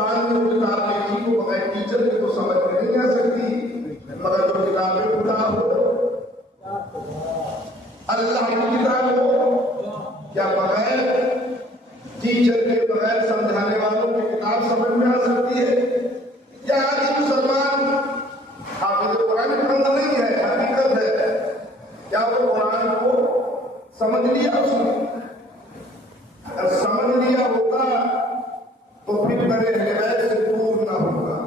سامنے کتاب لکھی کو بغیر ٹیچر کی تو سمجھ میں نہیں آ سکتی، مگر جو کتاب خدا ہو، اللہ کی کتاب ہو، کیا بغیر ٹیچر کے بغیر سمجھانے والوں کی کتاب سمجھ میں آ سکتی ہے؟ کیا آج مسلمان حافظ قرآن بندہ نہیں ہے، حقیقت ہے، کیا وہ قرآن کو سمجھ لیا اس نے؟ اگر سمجھ لیا ہوتا تو پھر میرے ہدایت سے دور نہ ہوگا۔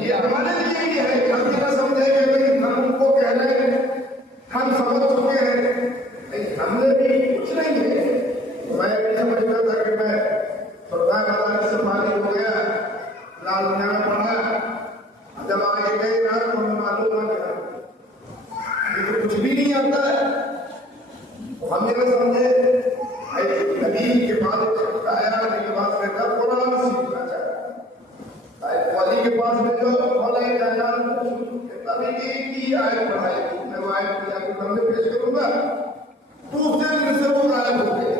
یہ ہمارے لیے ہی ہے کہ ہم یہ نہ سمجھیں کہ نہیں ہم ان کو کہہ رہے ہیں ہم سمجھ چکے ہیں، نہیں، ہم نے بھی کچھ نہیں ہے۔ میں یہ سمجھتا تھا کہ میں فرقان مدارس سے فارغ ہو گیا، لال میاں میں پڑھا، جب آگے گئے نا تو ہمیں معلوم ہوا کہ یہ کچھ بھی نہیں آتا ہے۔ ہم یہ نہ سمجھے نبی کے بعد آیا کے پاس رہتا قرآن سیکھنا چاہتا ہے، والی کے پاس میں جو مولائی جان نبی کی ایک ہی آیت پڑھائی تھی، میں وہ آیت کی آپ کے سامنے پیش کروں گا، دوسرے دن سے وہ غائب ہو گئے۔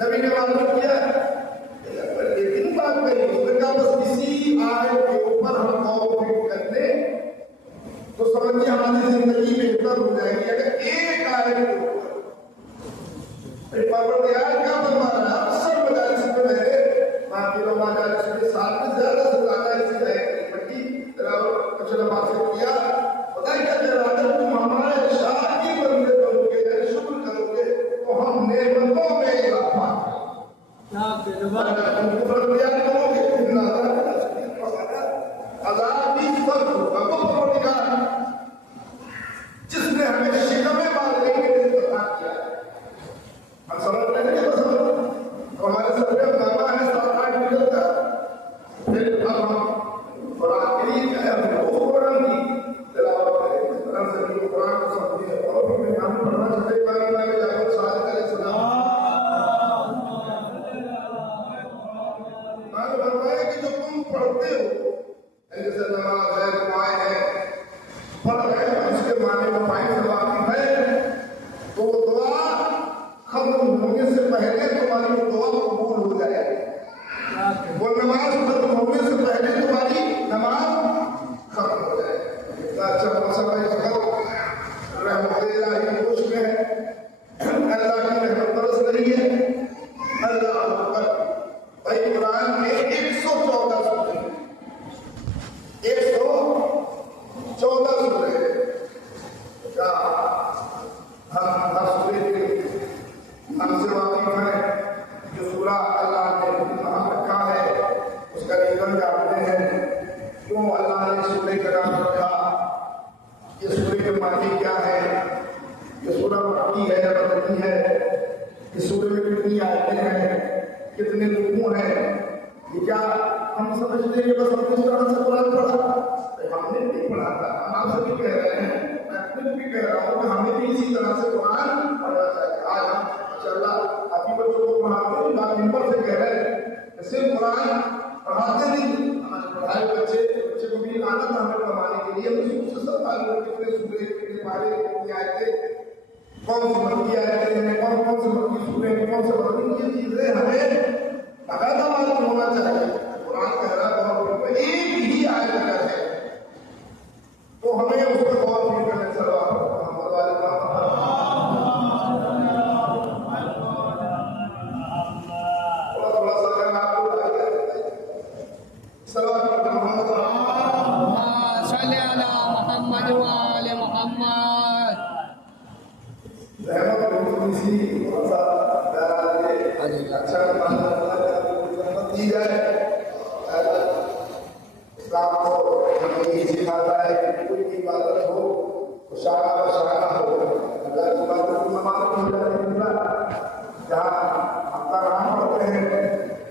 نبی نے معلوم کیا لیکن بات کہی، اس نے کہا بس اسی آیت کے اوپر ہم قوم فکر کر لیں تو سمجھیے ہماری زندگی بہتر ہو جائے گی۔ اگر ایک آیت کے اوپر پروردگار کیا فرما رہا ہے، اکثر مجالس میں میرے باقی لوگ مجالس کے ساتھ میں زیادہ سے زیادہ اسی آیت کی کچھ بات سے کیا، خدا کیا کہہ رہا ہے، تم ہمارے شاہ کی بندے کرو گے، شکر کرو گے تو ہم نعمتوں میں اضافہ پروردگار کرو گے، عذاب بھی سخت ہوگا۔ وہ پروردگار جس نے ہمیں شکم باندھنے کے لیے عطا کیا ہے، ہم سمجھ رہے ہیں کہ ہمارے سر پہ نامہ ہے 7-8 میٹر کا، پھر اب ہم قرآن کے لیے کیا ہے، وہ قرآن کی تلاوت کریں، اس طرح سے بھی قرآن کو سمجھیں اور پھر میں ہم پڑھنا چاہتے ہیں قرآن میں جا کر صادق علیہ السلام میں فرمایا کہ جو تم پڑھتے ہو، جیسے نماز ہے، دعائیں ہیں، پڑھ رہے ہیں، اس کے معنی میں فائدہ واقف ہے تو وہ دعا ختم ہونے سے پہلے تمہاری دعا قبول ہو جائے گی، وہ نماز ختم ہونے سے پہلے تمہاری نماز ختم ہو جائے گی۔ اتنا اچھا موسم ہے، رحمت اللہ خوش میں اللہ کی رحمت برس رہی ہے۔ اللہ اکبر، بھائی قرآن میں 114 سورے، 114 سورے، کیا ہم ہر سورے کے ہم سے واقف ہیں؟ جو سورہ اللہ نے وہاں رکھا ہے اس کا ریزن جانتے ہیں، کیوں اللہ نے سورے کا نام رکھا، یہ سورے کے معنی کیا ہے، یہ سورہ مکی ہے یا مدنی ہے، اس سورے میں کتنی آیتیں ہیں، کتنے رکوع ہیں، یہ کیا ہم سمجھتے ہیں کہ بس ہم اس طرح سے قرآن پڑھا؟ ہم نے نہیں پڑھا تھا، ہم آپ سے بھی کہہ رہے ہیں، میں خود بھی کہہ رہا ہوں کہ ہمیں بھی اسی طرح سے قرآن پڑھنا چاہیے۔ آج ہم ماشاءاللہ آپ کی بچوں کو پڑھاتے ہیں، بات نمبر سے کہہ رہے ہیں، صرف قرآن پڑھاتے نہیں، ہمارے پڑھائے بچے کو بھی عادت ہمیں پڑھانے کے لیے اس سے سب معلوم کتنے سورے، کتنے پارے، کتنی آیتیں، کون سی مکی آیتیں ہیں، کون سے مکی سورے ہیں، کون سے مدنی، یہ چیزیں ہمیں باقاعدہ معلوم ہونا چاہیے۔ قرآن کہہ رہا ہے ایک ہی آیت ہے تو ہمیں اس پر غور بھی کرنے چلا محمد والے تھوڑا سا کرنا آپ کو صلوات پڑھنا محمد صلی اللہ محمد وآل محمد۔ رحمت بہت سی تھوڑا سا پیارا لگے، اچھا رحمت دی جائے۔ اسلام کو ہمیں یہی سکھاتا ہے کہ کوئی بھی عبادت ہو تو شاعرہ و شاعرہ ہو، اللہ کی عبادت کو ممانت ہو جائے گی، جہاں ہم کا نام پڑھتے ہیں،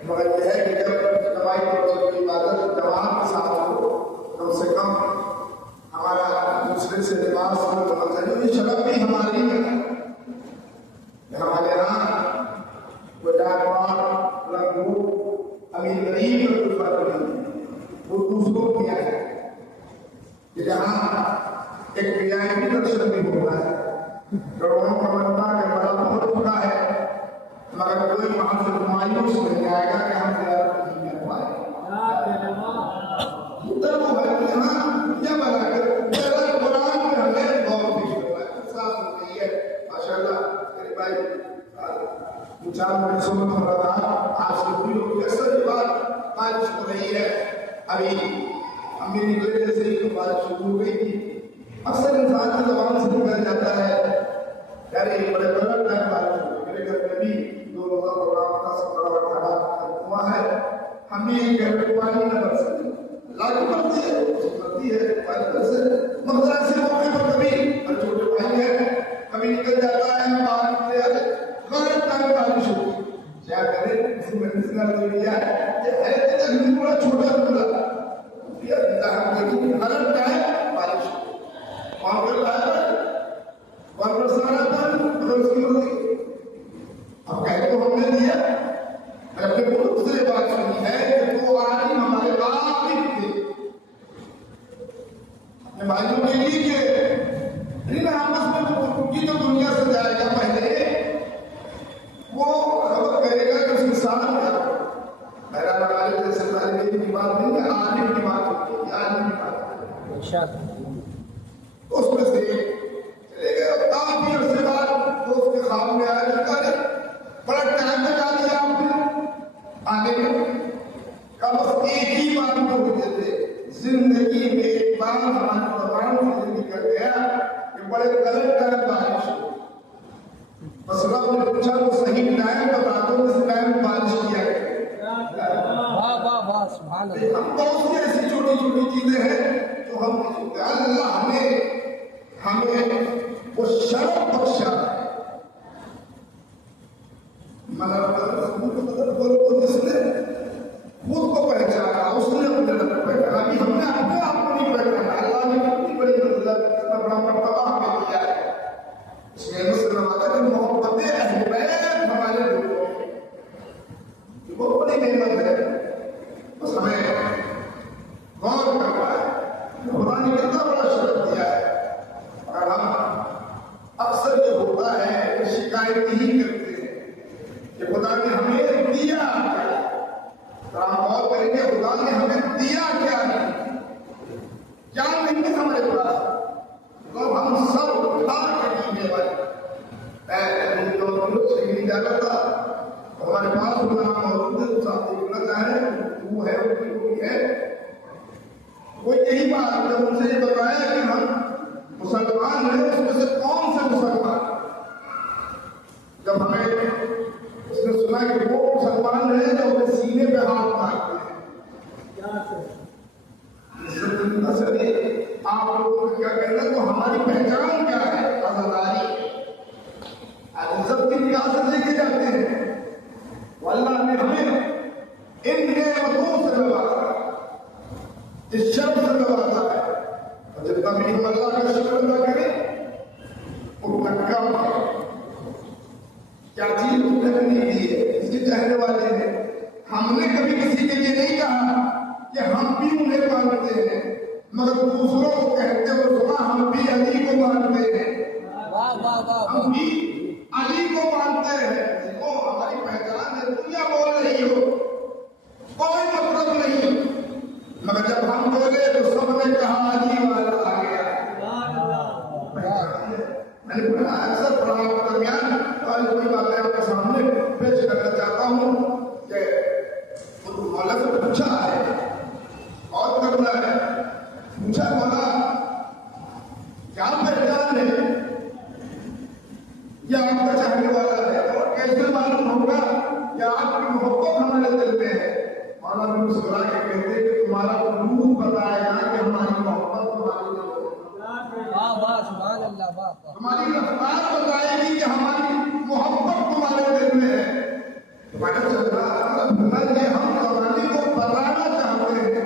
مگر یہ ہے کہ جب اجتماعی طور سے کوئی عبادت جماعت کے ساتھ ہو کم سے کم ہمارا دوسرے سے لباس ہونا چاہیے۔ یہ شرف بھی ہماری ہے، ہمارے یہاں وہ جانوار لنگو امیر غریب اور کوئی فرق نہیں، وہ دوسروں کی ہے کہ جہاں ایک ویآئی درشن بھی ہوتا ہے، کروڑوں کا بندہ کے بڑا بہت چکا ہے، مگر کوئی وہاں سے مایوس نہیں آئے گا کہ ہم مطلب وہ ہے کہ ہاں یہ بنا کر قرآن میں ہمیں غور بھی کرنا ہے. صاف ہو گئی ہے ماشاء اللہ. میرے بھائی 4 مہینوں میں ہو رہا تھا. آج سے بھی لوگ اکثر یہ بات بارش ہو رہی ہے. ابھی ہم بھی نکلے جیسے ہی تو بارش شروع ہو گئی تھی. اکثر انسان کی زبان سے نکل جاتا ہے یار یہ بڑے بڑا ٹائم بارش ہو. میرے گھر میں بھی 2 روزہ پروگرام کا سب بڑا بڑا ہوا ہے. ہم بھی گھر میں پانی نہ بھر سکتے. لاگو کرتی ہے مگر ایسے موقع پر کبھی چھوٹے بھائی ہیں کبھی نکل جاتا ہے باہر غلط ٹائم بارش ہوگی کیا کرے. کسی میں تھوڑا چھوٹا بولا غلط ٹائم بارش وہاں پر وہاں پر سارا ٹائم مگر اس کی ہوگی. اب کہہ تو ہم نے دیا اپنے بہت سے بات سنی ہے کہ وہ عالم ہمارے عالم تھے اپنے بھائیوں کے لیے کہ آپس میں کی تو دنیا سے جائے گا پہلے وہ خبر کرے گا کہ اس کے ساتھ کیا میرا ہمارے جیسے طالب کی بات نہیں ہے. عالم کی بات ہوتی ہے. عالم کی بات اس میں سے چلے گئے. کافی عرصے بعد وہ اس کے خواب میں آیا جاتا ہے. بڑا ٹائم لگا دیا آپ نے آنے میں. کم از ایک ہی بات میں ہوتے تھے زندگی میں ایک بار ہمارے زبان سے نکل گیا کہ بڑے غلط ٹائم بارش ہو. بس رب نے پوچھا تو صحیح ٹائم بتا دو اس ٹائم بارش کیا کرے. ہم بہت سی ایسی چھوٹی چھوٹی چیزیں ہیں جو ہم اللہ نے ہمیں وہ شرف بخشا ہے. جس نے خود کو پہچانا اس نے اپنے رب کو پہچانا. ابھی ہم نے اپنے آپ کو نہیں پہچانا. اللہ نے کتنی بڑی مطلب اتنا بڑا مرتبہ ہمیں دیا ہے. اس نے مسلم آتا کہ محبت اہل بیت ہمارے دلوں میں یہ بہت بڑی نعمت ہے. بس ہمیں غور کرنا ہے خدا نے کتنا بڑا شرف دیا ہے. اور ہم اکثر یہ ہوتا ہے کہ شکایت ہی کرتے ہیں کہ خدا نے ہمیں دیا کیا. ہم غور کریں گے خدا نے ہمیں دیا کیا نہیں. کیا نہیں ہے ہمارے پاس تو ہم سب اٹھا کے دینے والے. صحیح نہیں جانا تھا ہمارے پاس غلام موجود ہے. صاحب دیکھنا چاہیں وہ ہے کوئی ہے وہ یہی بات جب ان سے یہ بتایا کہ ہم مسلمان ہیں اس میں سے کون سے مسلمان. جب ہمیں اس نے سنا کہ وہ مسلمان ہیں جو اپنے سینے پہ ہاتھ مارتے ہیں. آپ لوگوں کو کیا کہنا تو ہماری پہچان کیا ہے. آزاداری عزت کی نگاہ سے لے کے جاتے ہیں. اللہ نے ہمیں ان نعمتوں سے نوازا اس شرف سے نوازا ہے. اور جتنا بھی ہم اللہ کا شکر ادا کریں اتنا کم ہے. کیا چیز تم نے نہیں دی ہے اس کے چاہنے والے ہیں. ہم نے کبھی کسی کے لیے نہیں کہا کہ ہم بھی انہیں مانتے ہیں مگر دوسروں کو کہتے ہوئے سنا ہم بھی علی کو مانتے ہیں. ہم بھی علی کو مانتے ہیں. وہ ہماری پہچان ہے. دنیا بول رہی ہو کوئی مطلب نہیں مگر جب ہم بولے تو سب نے کہا علی والا آ گیا. میں نے پڑھا اکثر پڑھا درمیان اور کوئی باتیں آپ کے سامنے پیش کرنا چاہتا ہوں کہ مولا سے پوچھا ہے اور کرنا ہے. پوچھا مولا کیا پہچان ہے یا آپ کا چاہنے والا ہے اور کیسے معلوم ہوگا کہ آپ کی محبت ہمارے دل میں ہے. مولا نے مسکرا کے کہتے کہ تمہارا قلوب بتائے گا کہ ہماری محبت تمہارے دل میں تمہاری رفتار بتائے گی کہ ہماری محبت تمہارے دل میں ہے. تمہارا چل رہا یہ ہم زمانے کو بتانا چاہتے ہیں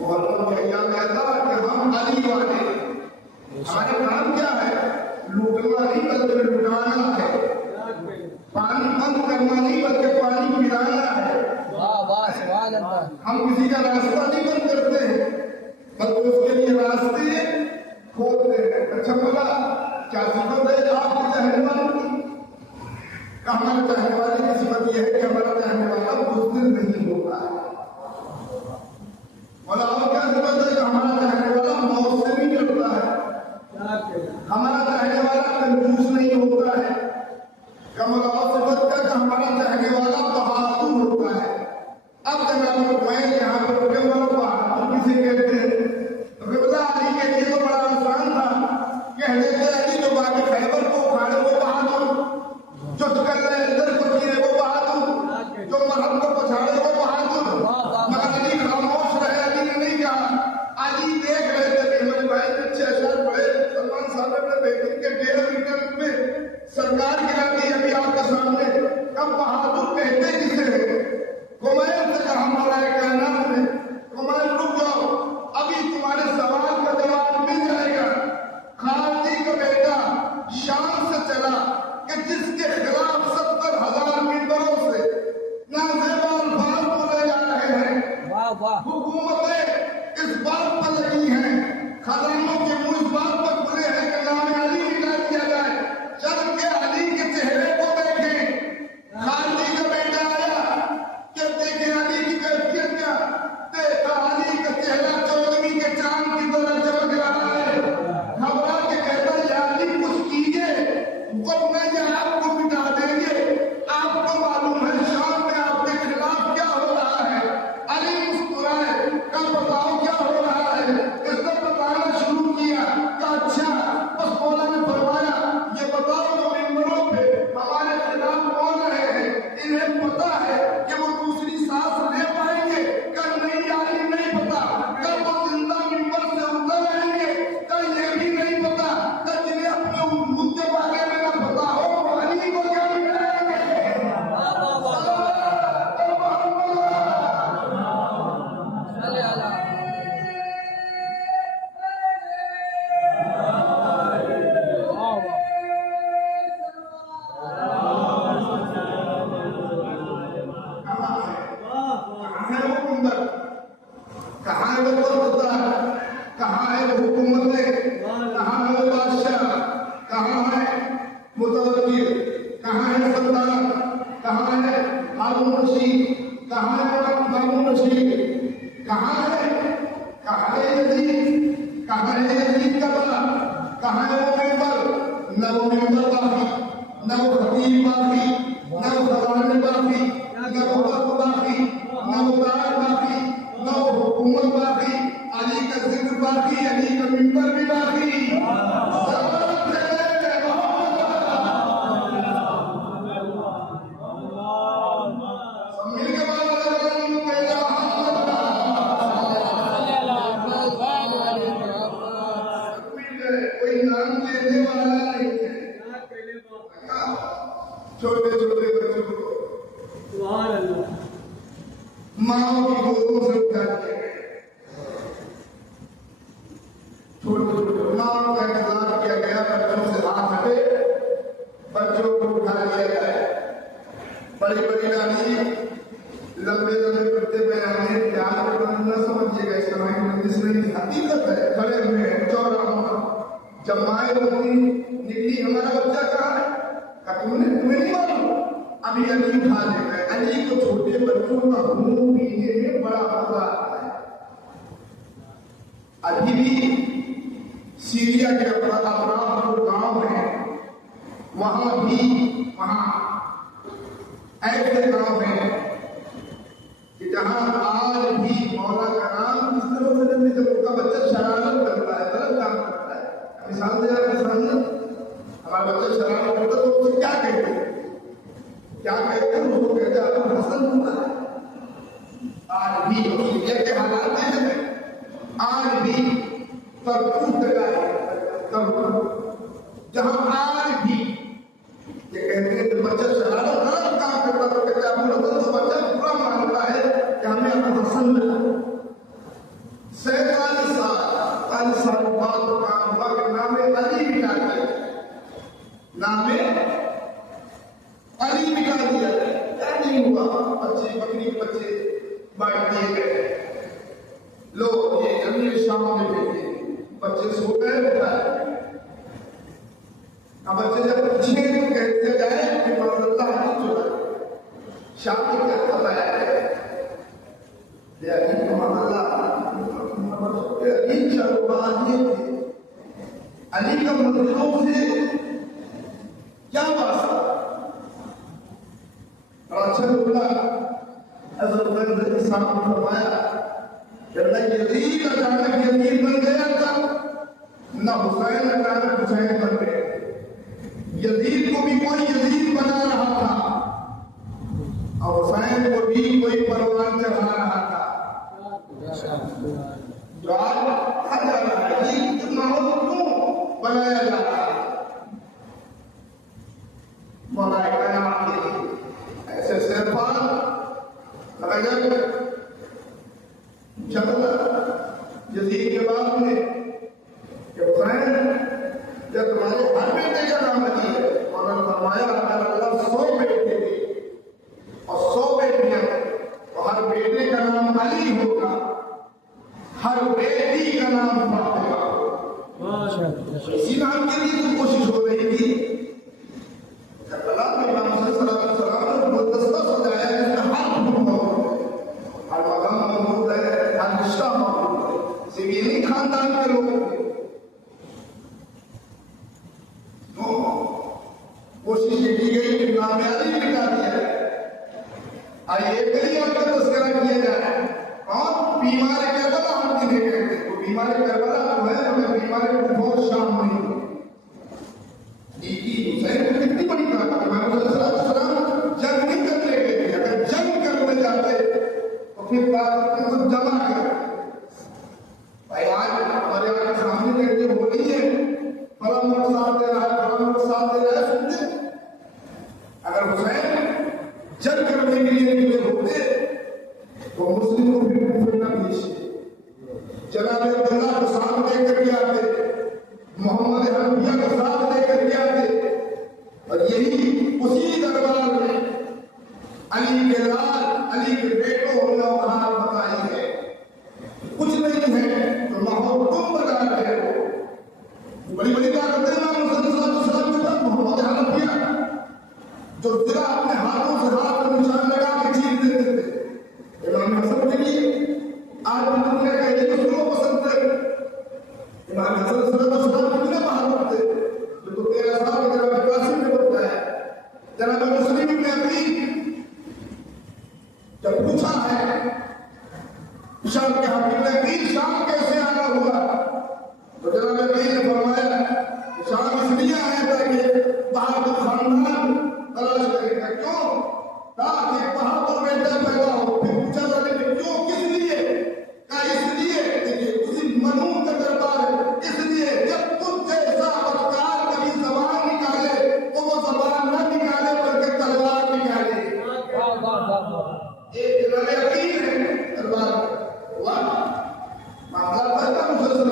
اور کہ ہم علی والے. ہمارے کام کیا ہے لوٹنا نہیں بلکہ لٹانا ہے. پانی بند کرنا نہیں بلکہ پانی پلانا ہے. ہم کسی کا راستہ نہیں بند کرتے ہیں بلکہ اس کے لیے راستے کھولتے ہیں. اچھا بولا کیا صفت ہے آپ کے چاہنے والوں کی. ہمارے چاہنے والے کی صفت یہ ہے کہ ہمارا چاہنے والا بزدل نہیں ہوتا ہے. کہاں ہے وہ قدرت، کہاں ہے وہ حکومتیں، کہاں ہے وہ بادشاہ، کہاں ہے متوکل، کہاں ہے سردار، کہاں ہے ہارون رشید، کہاں ہے مامون رشید، کہاں ہے یزید، کہاں ہے یزید کا باپ، کہاں ہے وہ ممبر، نہ وہ ممبر باقی، نہ وہ خطیب باقی، نہ وہ خزانے باقی، نہ وہ وقت باقی، نہ وہ دار باقی، نہ وہ حکومت باقی، علی کا ذکر باقی، علی کا ممبر بھی باقی. کوئی نام لینے والا نہیں ہے. چھوٹے چھوٹے بچوں کو ماں کی گودوں سے اٹھا دیا گیا. چھوٹے چھوٹے ماں کا انتظار کیا گیا، بچوں سے ہاتھ ہٹے، بچوں کو اٹھا لیا گیا. بڑی بڑی نانی لمبے لمبے کرتے پیامے پیار کے نہ سمجھیے گا، اسلامی مجلس نہیں، حقیقت ہے. کھڑے ہوئے ہیں چوراہوں، جب مائیں روتی نکلی ہمارا بچہ کہاں ہے، تمہیں نہیں معلوم، ابھی علی اٹھا لے گئے. علی کو چھوٹے بچوں کا خون پینے میں بڑا مزہ آتا ہے. ابھی بھی سیریا کے اطراف جو گاؤں ہیں وہاں ایسے گاؤں ہیں کہ جہاں آج بھی مولا کا نام اس طرح سے لیتے جب ان کا بچہ شرارت کرتا ہے، غلط کام کرتا ہے. مثال دے رہا ہے، ہمارا بچہ شرارت کرتا ہے تو اسے کیا کہتے ہیں، کیا کہتے ہیں؟ اس کو کہتے ہیں آپ کو حسن ہوتا ہے. آج بھی سیریا کے حالات ہیں، آج بھی ترکوب جگہ ہے، جہاں آج بھی یہ کہتے ہیں کہ بچہ شرارت غلط کام کرتا تو کہتے ہیں ابو حسن، تو بچہ برا مانتا ہے کہ ہمیں ابو حسن ملا. 47 سال بعد کام ہوا کہ نام علی مٹا دیا، نام علی مٹا دیا. کیا نہیں ہوا، بچے بکری بچے بانٹ دیے گئے. لوگ یہ امیر شام میں بیٹھے، بچے سو گئے اٹھائے. اب بچے جب پوچھیں تو کہتے جائے کہ محمد اللہ نہیں چھوڑا، شام میں کیا پتا ہے محمد اللہ علی شروعات یہ تھی. علی کا مطلوب سے کیا واسطہ؟ اچھا حضرت اسلام نے فرمایا کہ اللہ یزید اچانک یزید بن گیا تھا، نہ حسین اچانک حسین بن گئے. یزید کو بھی کوئی یزید بنا رہا تھا اور حسین کو بھی کوئی پروان چڑھا رہا تھا. جو آج کہا جا رہا ہے یہ ماحول کیوں بنایا جا رہا ہے؟ مولا کائنات کے ایسے سرفان رجب جبل یزید کے بعد میں کہ حسین جب تمہارے ہر بیٹے کا نام علی ہے، اور فرمایا اگر اللہ 100 بیٹے تھے اور 100 بیٹیاں تو ہر بیٹے کا نام علی ہوگا، ہر بیٹی کا نام فاطمہ ہوگا. اسی نام کے لیے تو کوشش ہو رہی تھی. کربلا میں امام صلی اللہ علیہ وسلم نے گلدستہ سجایا جس میں ہر حکم موجود ہے، ہر مقام موجود ہے، ہر رشتہ موجود ہے. صرف یہ نہیں خاندان کے لوگ تھے. کوشش یہ کی گئی کہ نام علی مٹا دیا جائے. آئیے ایک گلی اور کا تذکرہ کیا جائے. اور بیمار کربلا ہم جنہیں کہتے ہیں، وہ بیمار کربلا جو ہے ہمیں بیمار بہت شام نہیں ہوئی. حسین کو کتنی بڑی طاقت ہے. محمد صلی اللہ علیہ وسلم جنگ نہیں کرنے گئے تھے، اگر جنگ کرنے جاتے تو پھر طاقت کو جمع کر. بھائی آج ہمارے آگے سامنے کہتے ہو رہی ہے فلاں ملک ساتھ دے رہا ہے، فلاں ملک ساتھ دے رہا ہے. سنتے اگر حسین جنگ کرنے کے لیے نکلے ہوتے تو مسلم کو بھی پھرنا پیچھے. جناب عبداللہ کو ساتھ دے کر کے آتے، محمد حنفیہ کو ساتھ دے کر کے آتے. اور یہی اسی دربار میں علی کے لال، علی کے بیٹوں ہونا وہاں بتائی ہے. کچھ نہیں ہے تو ماحول تم بنا رہے ہو. بڑی بڑی طاقتیں امام حسن صلی اللہ علیہ وسلم کے ساتھ محمد حنفیہ جو ذرا اپنے ہاتھوں سے ہاتھ پر نشان لگا کے چیر دیتے تھے. امام حسن کے لیے آج بھی دنیا کا ایک دوسروں پسند ہے. امام حسن صلی اللہ علیہ وسلم کتنے بہادر تھے جو تو 13 سال کے جناب قاسم نے بتایا. جناب مسلم ابن عقیل جب پوچھا ہے شام کے حقیقت نے عقیل شام کیسے آنا ہوا تو جناب عقیل نے فرمایا کہ شام اس لیے آیا تھا کہ بہادر خاندان تلاش کرے گا. کیوں؟ تاکہ بہادر بیٹا پیدا ہو. پھر پوچھا جانے کہ کیوں کس لیے؟ کہا اس لیے کہ اسی منون کا دربار ہے. اس لیے جب تم جیسا بدکار کبھی زبان نکالے تو وہ زبان نہ نکالے بلکہ تلوار نکالے. ایک جناب عقیل ہے تلوار معاملہ تھا مسلسل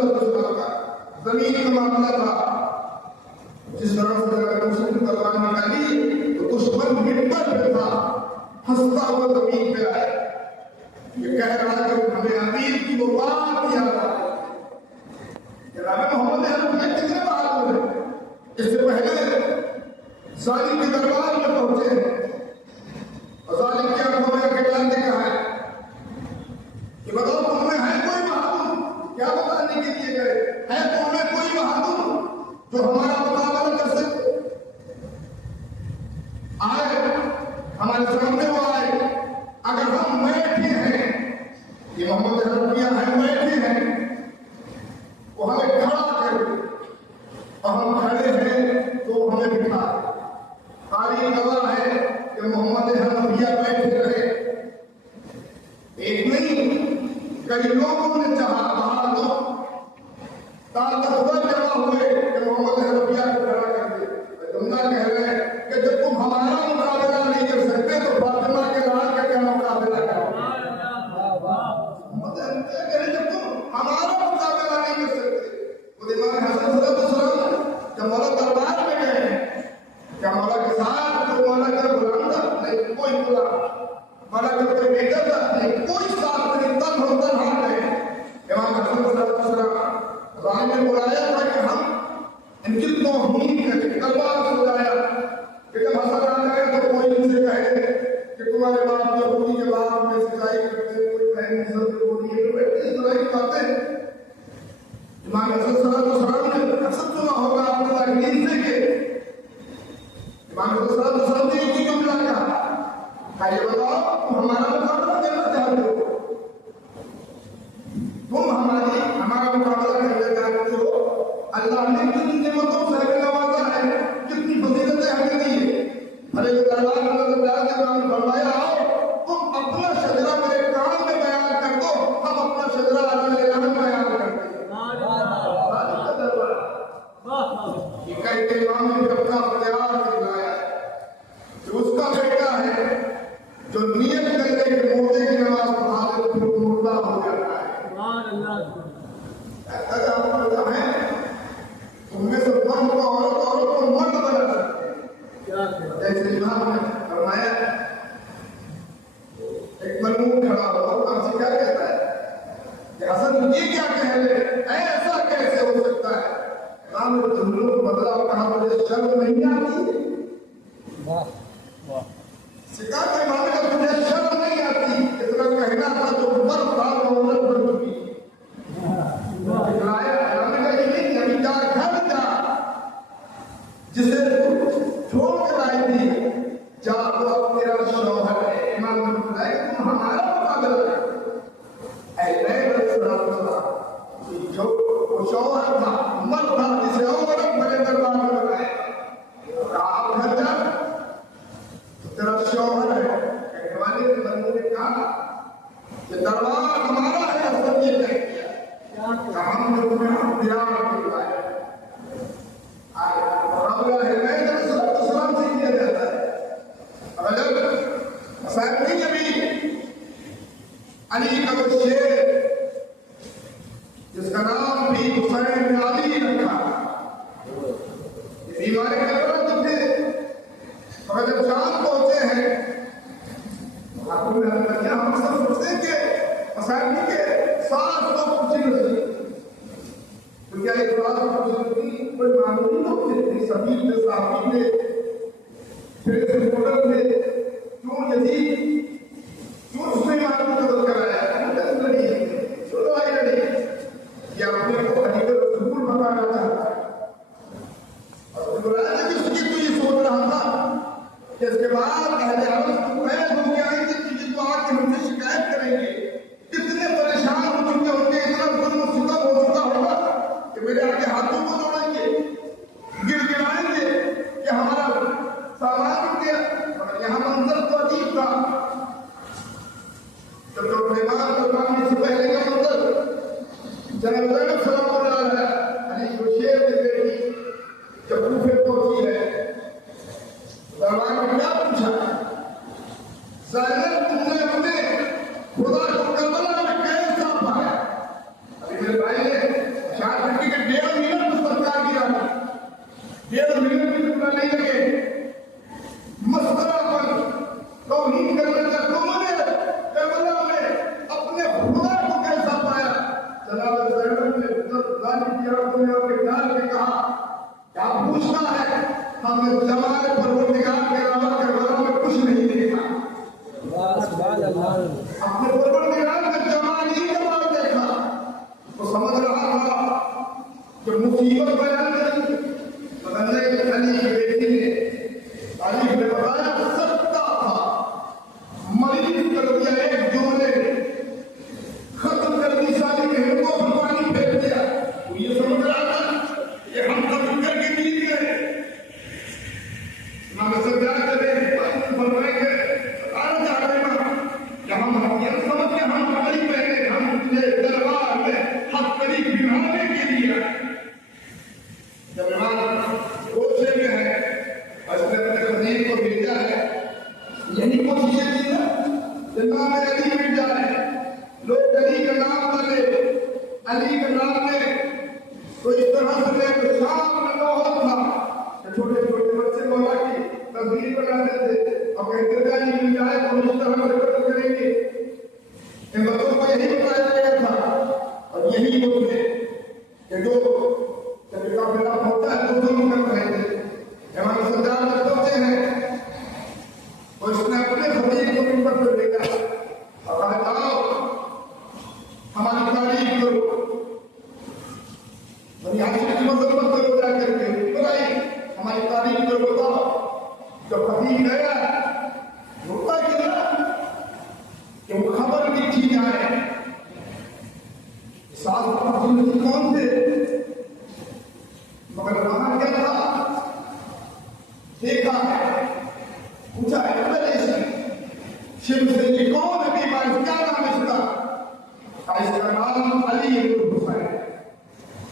کا زمین کا معاملہ تھا. جس طرح سے مسلم تلوار نکالی تو دشمن ممبر پہ تھا ہنستا ہوا زمین پہ آیا. یہ کہہ رہا کہ ہمیں عقیل کی وہ بات یاد آ گئی. جناب محمد حنفیہ کتنے بہادر ہیں. اس سے پہلے ظالم کے دربار میں پہنچے ہیں اور ظالم کی آنکھوں میں آنکھیں ڈال کے کہا ہے کہ بتاؤ تم میں ہے کوئی بہادر. کیا بتانے کے لیے گئے ہے تم میں کوئی بہادر جو ہمارا مقابلہ کر سکے. آئے ہمارے سامنے وہ آئے. اگر ہم بیٹھے ہیں یہ محمد حنفیہ ہیں بیٹھے ہیں وہ ہمیں کھڑا کر اور ہم کھڑے ہیں تو ہمیں بٹھا. تاریخ گواہ ہے کہ محمد حنفیہ بیٹھے رہے. ایک نہیں کئی لوگوں نے چاہا باہر لوگ طاقتور جمع ہوئے کہ محمد حنفیہ کو کھڑا کر دے. جملہ کہہ رہے ہیں کہ جب تم ہمارا مقابلہ نہیں کر سکتے تو فاطمہ کے لال کا کیا مقابلہ کرو. محمد حنفیہ کہہ رہے جب تم ہمارا مقابلہ نہیں کر سکتے. وہ امام حسن صلی اللہ علیہ وسلم جب مولا دربار میں گئے کیا مولا کے ساتھ تو مولا کا غلام تھا نہیں کوئی غلام. مولا کا کوئی بیٹا تھا نہیں کوئی ساتھ نہیں. تن ہو تن ہار گئے. امام حسن صلی اللہ علیہ وسلم رائے نے بلایا تھا کہ ہم ان کی توہین کریں. تلوار سجایا کہ جب حسن آ گئے تو کوئی ان سے کہے کہ تمہارے باپ یہودی کے باپ میں سجائی کرتے کوئی کہے نسل سے بولی ہے اس طرح کی باتیں. امام حسن صلی اللہ علیہ وسلم نے اکثر سنا ہوگا اپنے لاکھین سے کہ امام حسن صلی اللہ علیہ وسلم نے ایک ہی جملہ کہا یہ بتاؤ تم ہمارا مقابلہ کرنا چاہتے ہو. تم ہمارا مقابلہ کرنا چاہتے ہو. اللہ نے کتنی نعمتوں سے ہمیں نوازا ہے کتنی فضیلتیں ہمیں دی ہے. ارے تعالیٰ نے فرمایا تم اپنا شجرہ میرے کام میں بیان کر دو ہم اپنا شجرہ اللہ علیہ میں بیان کرتے ہیں. یہ کہتے امام نے اپنا اختیار دکھایا کہ اس کا بیٹا ہے جو نیت کرنے کے مردے کی نماز پڑھا دے پھر مردہ ہو جاتا ہے. ایسا ہے تم میں سے مرد کو عورت کو مرد بنا سکتے ہیں. جیسے امام نے فرمایا ایک ملموم کھڑا ہوا آپ سے کیا کہتا ہے کہ حسن یہ کیا کہہ لے ایسا کیسے ہو سکتا ہے. امام نے جملوں کو بدلا اور کہا مجھے شرم نہیں آتی. سکھا کہ امام نے مجھے شرم نہیں آتی. اتنا کہنا تھا جو مرد تھا وہ عورت بن چکی. جسے چھوڑ کر آئی تھی جا وہ تیرا شوہر ہے. امام نے بتایا کہ تم ہمارا مقابلہ کرو. اے نئے جو وہ شوہر تھا مرد تھا جسے عورت بڑے دربار میں بتایا آپ گھر جا تو تیرا شوہر ہے. کہنے والے بندے نے کہا کہ دربار ہمارا ہے. حسن یہ کہہ دیا کہ ہم نے تمہیں اختیار دلوایا. مقابلہ ہے میں جب سلام سے کیا جاتا ہے. اگر مسائل نہیں ابھی علی کا وہ شیر جس کا نام بھی حسین بن علی رکھا یہ بیماری کا بڑا تھے. مگر جب شام پہنچے ہیں آپ نے کیا مقصد سوچتے کہ مسائل کے 700 کے اعتراض کوئی معمولی لوگ تھے، سبیل تھے، صحابی تھے، پھر سے مڈر تھے، کیوں یزید کیوں اس نے ایمان کو قتل کرایا؟ کیوں لڑائی لڑی؟ یہ اپنے کو خلیفہ رسول بنانا چاہتا ہے، اور بلایا تھا کہ اس کی تو یہ سوچ رہا تھا کہ اس کے بعد اہل عرب کو قید ہو کے آئی تھی کہ تو آ کے ہم سے شکایت کریں گے، کتنے پریشان ہو چکے ہوں گے، اتنا ظلم و ستم ہو چکا ہوگا کہ میرے آگے ہاتھوں کو توڑیں گے، گر گرائیں گے کہ ہمارا سامان اٹھ گیا۔ یہاں منظر تو عجیب تھا، جب مہمان کو کھانے سے پہلے کا منظر جناب زینب سلام اللہ علیہ علی شمشیر کی بیٹی جب کوفے پہنچی ہے، دربار میں کیا پوچھا؟ زینب تم نے اپنے خدا کو کربلا میں کیسا پایا؟ ابھی میرے بھائی نے شاید بیٹی کے 1.5 منٹ اس پر کار گرا، 1.5 منٹ بھی ٹکنا نہیں لگے، مسخرہ پر توہین کرنے کا تم نے کربلا میں اپنے خدا کو کیسا پایا؟ جناب زینب نے ظالم کیا، تم نے اپنے ڈال کے کہا کیا پوچھنا ہے؟ ہم نے جمال پروردگار کے علاوہ کربلا میں کچھ نہیں دیکھا، اپنے پروردگار کا جمال ہی جمال دیکھا۔ تو سمجھ رہا تھا کہ مصیبت بیان کری، مگر علی کی بیٹی نے علی نے بتایا سکتا تھا، مریض کر دیا، ایک جملے ختم کر دی ساری بہن کو، پانی پھینک دیا۔ وہ یہ سمجھ رہا تھا کہ ہم ختم کر کے جیت گئے۔ امام سجاد کرے فرمائیں گے آنا چاہ رہے ہیں کہ ہم یہ سمجھ کے ہم کڑی پہنے، ہم دربار میں حق کری بنانے کے لیے جب امام روشے میں ہے، اس نے اپنے خطیب کو بھیجا ہے، یہی کوششیں کی نا امام علی مل جائے، لوگ علی کا نام نہ لے، علی کا نام لے، تو اس طرح سے لے شام میں ماحول تھا کہ چھوٹے چھوٹے بچے مولا کی تصویر بناتے تھے اور کہتے تھے علی مل جائے تو اس طرح برکت کریں گے۔ ان بچوں کو یہی بتایا گیا تھا اور یہی وہ تھے کہ جو جب قافلہ ہوتا ہے تو ظلم کر رہے تھے۔ امام سجاد جب پہنچے ہیں تو اس نے اپنے خطیب کو منبر پہ بھیجا اور کہا جاؤ ہماری تعریف کرو، بنی ہاشم کی مذمت کرو، جا کر کے بھائی ہماری تعریف کرو، بتاؤ۔ جب خطیب گیا روتا کیا کہ وہ خبر لکھی جائے ساتھ کون تھے، مگر وہاں کیا تھا دیکھا ہے، پوچھا ہے شم سے یہ کون ہے، بیمار کیا نام اس کا؟ اس کا نام علی ابن حسین۔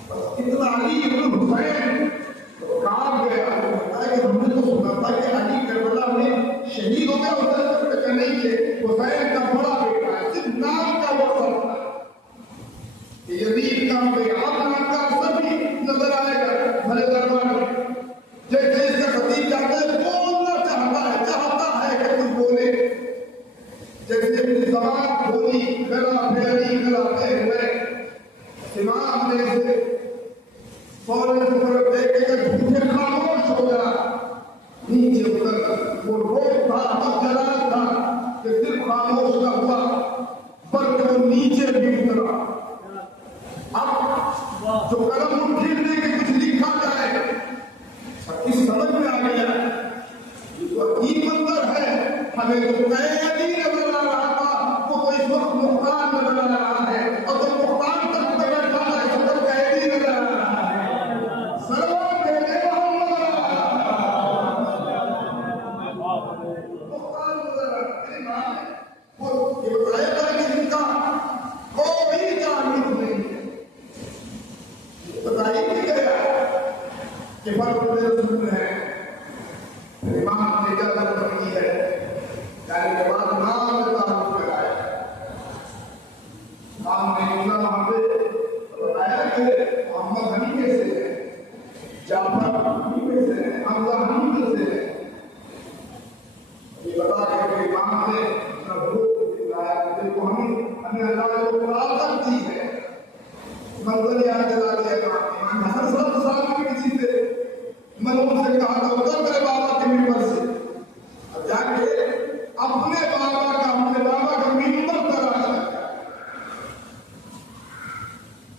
بس اتنا علی ابن حسین کام گیا کہ ہم نے تو سنا تھا کہ علی کربلا میں شہید ہو گیا، اس نے نہیں کہ حسین کا بڑا بیٹا ہے، صرف نام کا وہ فرق تھا۔ یزید کا بیعت نام کا اثر بھی نظر آئے گا بھلے دربار میں، جیسے اس کا خطیب جاتا ہے بولنا چاہتا ہے کہ کچھ بولے، جیسے اپنی زبان بولی گلا پھیری گلا پھیر ہوئے، امام نے اسے فوراً طرف دیکھے کہ جھوٹے خاموش ہو گیا، نیچے اتر وہ روک تھا، اب جلال تھا کہ صرف خاموش نہ ہوا بلکہ وہ نیچے بھی اترا۔ اب جو قلم اٹھیر دے کے کچھ لکھا جائے، اب اس سمجھ میں آ گیا یہ تو عجیب منظر ہے، ہمیں جو قیدی نظر آ رہا تھا وہ تو اس وقت مختار نظر آ رہا ہے، اور جو مختار تک پہ بیٹھا ہے اس وقت قیدی نظر آ رہا ہے۔ سلام کہتے محمد مختار نظر آ رہا ہے۔ وہ یہ بتایا تھا کہ ان کا کوئی تعلق نہیں ہے، بتائی نہیں گیا کہ فرق رسول ہے، امام نے اجازت دی ہے، یعنی کے بعد نام نے تعلق لگایا، نام نے اتنا وہاں پہ بتایا کہ محمد حنیفے سے ہے، جعفر حنیفے سے ہے، حمزہ حنیفے سے ہے، یہ بتا کہ امام نے اپنا بھروپ دکھلایا کہ دیکھو ہمیں اللہ کو طاقت دی ہے، منظر یاد دلا دیا امام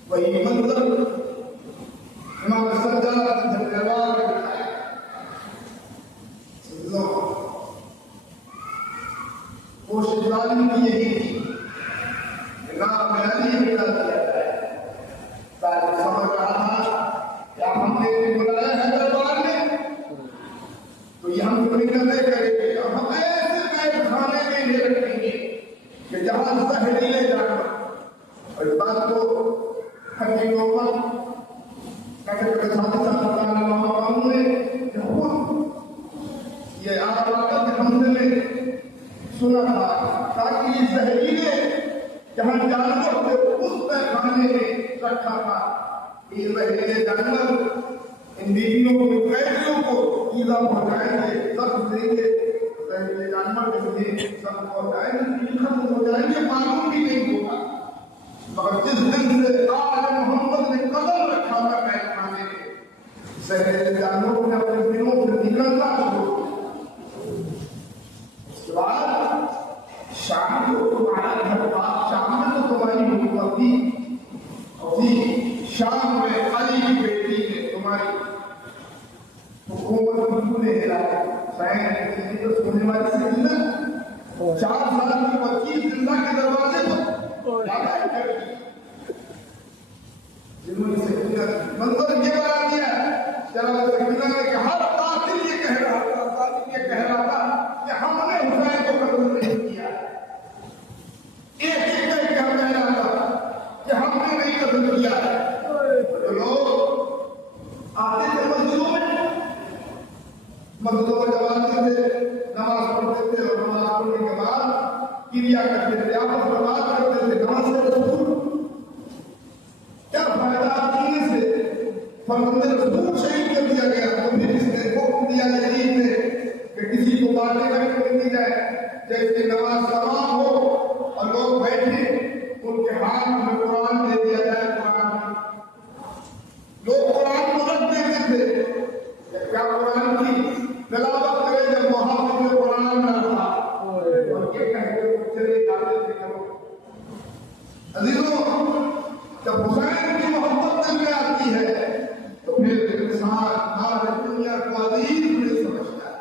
وہی منظر امام سجاد جب دربار میں بٹھایا کوشش ظالم کی یہی تھی کہ نام علی مٹا دیا جائے تاکہ سمجھ رہا تھا کیا ہم نے بلایا ہے دربار میں تو یہ ہم فکر کریں گے اور ہم ایسے قید خانے میں لے رکھیں گے کہ جہاں زہریلے جانور اور اس بات کو حقیقی عمر کہتے کہ ساتھ ساتھ بتانا محمد نے کہ خود یہ آواز کے حملے میں سنا تھا تاکہ یہ زہریلے جہاں جانور تھے اس خانے میں رکھا تھا یہ زہریلے جانور ان بیویوں کو قیدیوں کو ایذا پہنچائیں گے زخم دیں گے زہریلے جانور کے لیے زخم پہنچائیں گے ختم ہو جائیں گے معلوم بھی نہیں ہوگا مگر جس دن سے آج محمد نے قدم رکھا تھا قید خانے میں زہریلے جانوروں نے اپنے دلوں سے نکلنا شروع کیا اس کے بعد شام کو تمہارا گھر پاس شام میں تو تمہاری حکومت تھی شام میں علی کی بیٹی نے تمہاری حکومت بالکل نہیں ہلائی سونے والی سے ملنا 4 سال کی بچی زندہ کے دروازے پر جنہوں نے سکینہ منظر یہ بنا دیا جناب سکینہ نے کہ ہر قاتل یہ کہہ رہا تھا کہ ہم نے حسین کو قتل نہیں کیا ایک کہہ رہا تھا کہ ہم نے نہیں قتل کیا لوگ آتے تھے مسجدوں میں جب آتے تھے نماز پڑھتے تھے اور نماز پڑھنے کے بعد کریا کرتے تھے آپس میں بات کرتے تھے نماز سے رسول کیا فائدہ آدمی سے فرزند رسول شہید کر دیا گیا تو پھر اس نے حکم دیا یزید نے کہ کسی کو مارنے کا حکم دی جائے جیسے نماز تمام ہو اور لوگ بیٹھے ان کے ہاتھ میں قرآن دے دیا جائے قرآن لوگ قرآن کو رکھ دیتے تھے کیا قرآن کی تلاوت کرے جب محافظ میں قرآن نہ رہا اور یہ کہتے چلے جاتے تھے کرو عزیزوں جب حسین کی محبت دل میں آتی ہے تو پھر انسان ہر دنیا کو عزیز نہیں سمجھتا ہے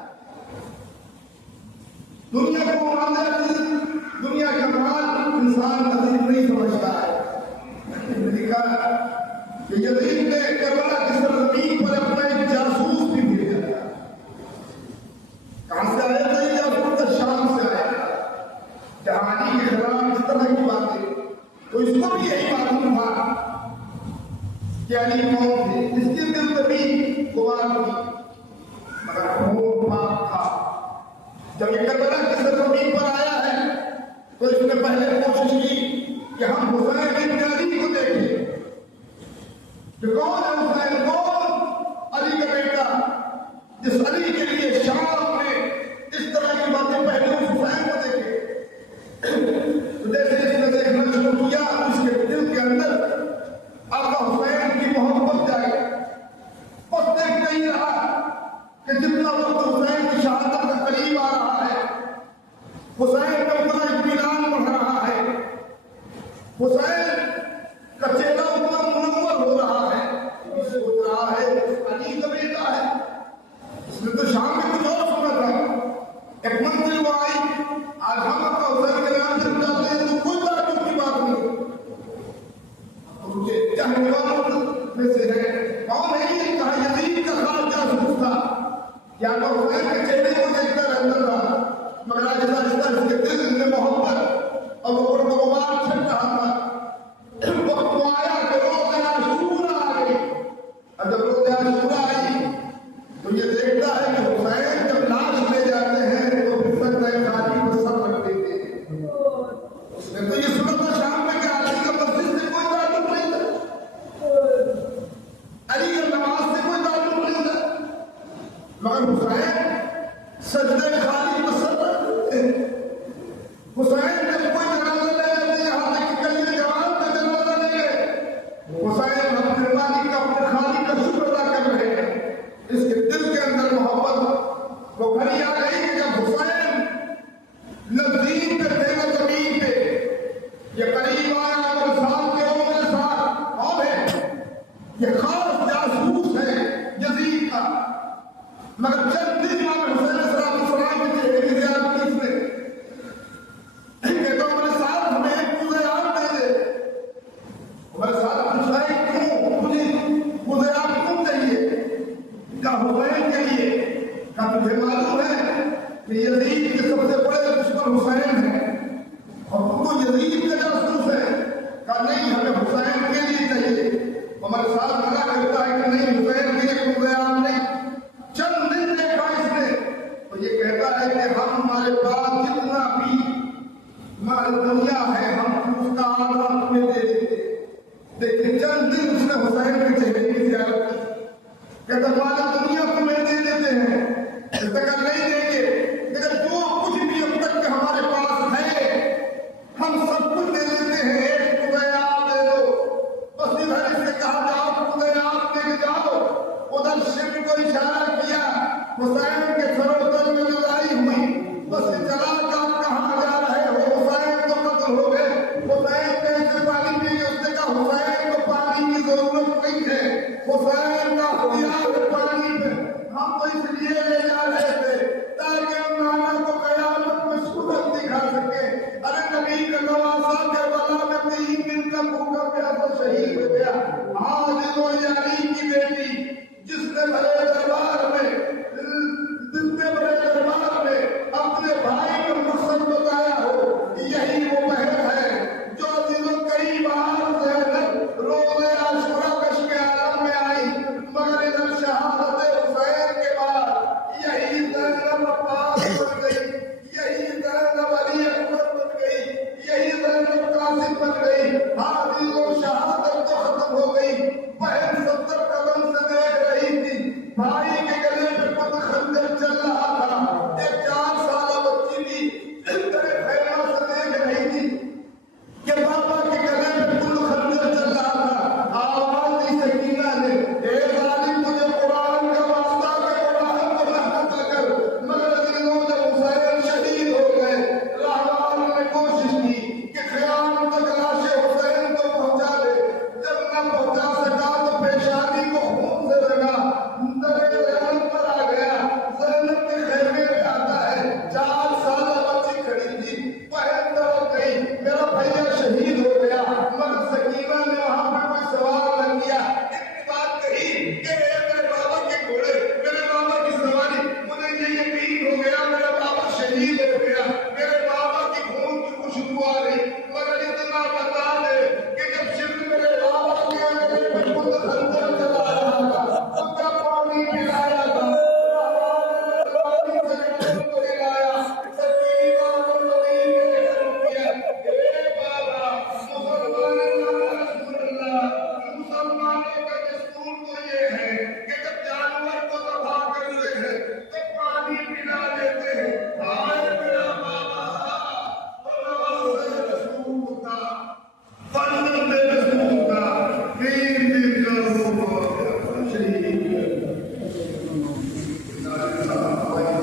دنیا کو عزیز دنیا کا مال انسان عزیز نہیں سمجھتا ہے لکھا کہ یزید نے کربلا کی سرزمین پر اپنا ایک جاسوس بھی بھیجا تھا کہاں سے آیا تھا یہ جاسوس شام سے آیا تھا جہانی کے خلاف اس طرح کی باتیں تو اس کو بھی یہی معلوم تھا کہ علی کون تھے اس کے دل میں بھی گوار ہوئی مگر خون پاک تھا جب یہ کربلا کی سرزمین پر آیا ہے تو اس نے پہلے کوشش کی کہ ہم حسین ابن علی کو دیکھیں کہ کون ہے حسین کون علی کا بیٹا جس علی کے لیے شام میں اس طرح کی باتیں پہلے حسین کو دیکھے تو جیسے اس نے دیکھنا شروع کیا اس کے دل کے اندر آقا حسین کی محبت جائے بس دیکھ نہیں رہا کہ جتنا وقت حسین کی شہادت کا قریب آ رہا ہے حسین کا اتنا اطمینان بڑھ رہا ہے حسین کا چہرہ اتنا منور ہو رہا ہے سوچ رہا ہے علی کا بیٹا ہے اس نے تو شام میں کچھ اور سنا تھا ایک منزل وہ آئی آج ہم اپنا حسین کے نام سے بتاتے ہیں تو کوئی تعلق کی بات نہیں ان کے چاہنے والوں میں سے ہے کون ہے یہ کہا یزید کا خاص جاسوس تھا یا تو حسین کے چہرے کو دیکھتا رہتا تھا مگر آہستہ آہستہ اس کے دل میں محبت اور وہ بغبار چھٹ رہا تھا وقت کو آیا کہ روز عاشورہ آ گئی اور جب روز عاشورہ آئی تو یہ دیکھتا ہے کہ حسین جب لاش لے جاتے ہیں تو پھر سکتا ہے خالی کو سب رکھ دیتے ہیں اس نے تو یہ سنا تھا شام میں کہ علی کا مسجد سے کوئی تعلق نہیں تھا علی کا نماز سے کوئی تعلق نہیں تھا مگر حسین سجدے خالی کو سب رکھ دیتے ہیں حسین جب کوئی جنازہ لے جاتے ہیں یہاں تک کہ کل جوان کا جنازہ لے گئے حسین اپنے مالک کا اپنے خالق کا شکر ادا کر رہے ہیں اس کے دل کے اندر محبت وہ گھڑی آ گئی کہ جب حسین نزدیک پہ تھے زمین پہ یہ قریب آیا اور ساتھ کے عمر ساتھ اور یہ خاص جاسوس ہے یزید کا، مگر چند دن امام حسین السلام کی زیارت کی کہتا ہوں میرے ساتھ ہمیں ایک مجھے آپ دے دے، میرے ساتھ پوچھا ہے کیوں مجھے مجھے آپ کیوں چاہیے؟ کہا حسین کے لیے۔ کہا تجھے معلوم ہے کہ یزید کے سب سے بڑے دشمن حسین ہیں اور تو یزید کا جاسوس ہے؟ کہا نہیں، ہمیں حسین کے لیے چاہیے۔ ہمارے ساتھ منع کرتا ہے کہ نہیں حسین کے لیے مجھے آپ نہیں۔ چند دن دیکھا اس نے تو یہ کہتا ہے کہ ہم ہمارے پاس جتنا بھی مال دنیا ہے ہم اس کا آدھا تمہیں دے دیتے۔ لیکن چند دن اس نے حسین کے چہرے کی زیارت کی، کہتا مال دنیا تمہیں دے دیتے ہیں، اس نے کہا نہیں دیں گے،